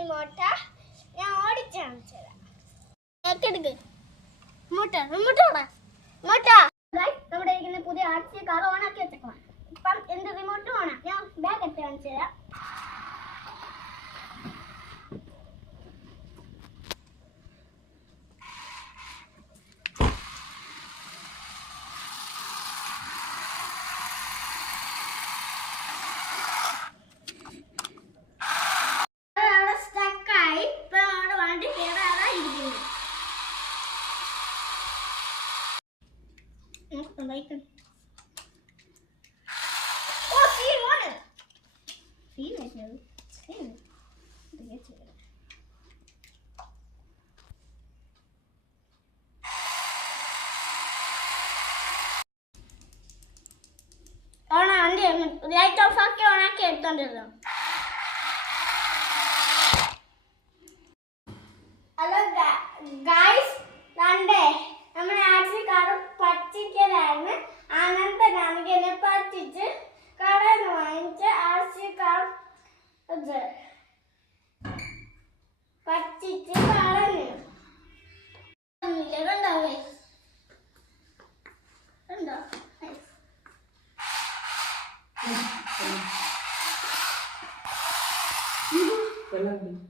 റിമോട്ടാ ഞാൻ ഓടിച്ചു കാണിച്ചതാ. നമ്മുടെ ഇരിക്കുന്ന പുതിയ ആർസി കാർ ഓണാക്കി വെച്ചേക്കണം. ഇപ്പം എന്റെ റിമോട്ട് ഓണാ. ഞാൻ ബാഗ് എടുത്ത് കാണിച്ചതാ. ലൈറ്റ് ഓഫ് ആക്കി ഓണാക്കി എടുത്തോണ്ടിരുന്നു. ഹലോ ഗൈസ്, കണ്ടേ നമ്മുടെ ആർസി കാർ പറ്റിക്കലായിരുന്നു. അനന്തനാണെങ്കിൽ എന്നെ പറ്റിച്ച് കടയിൽ നിന്ന് വാങ്ങിച്ച ആർസി കാർ പറ്റിച്ച് കളഞ്ഞു. കണ്ടാവേ കണ്ടോ? Belum.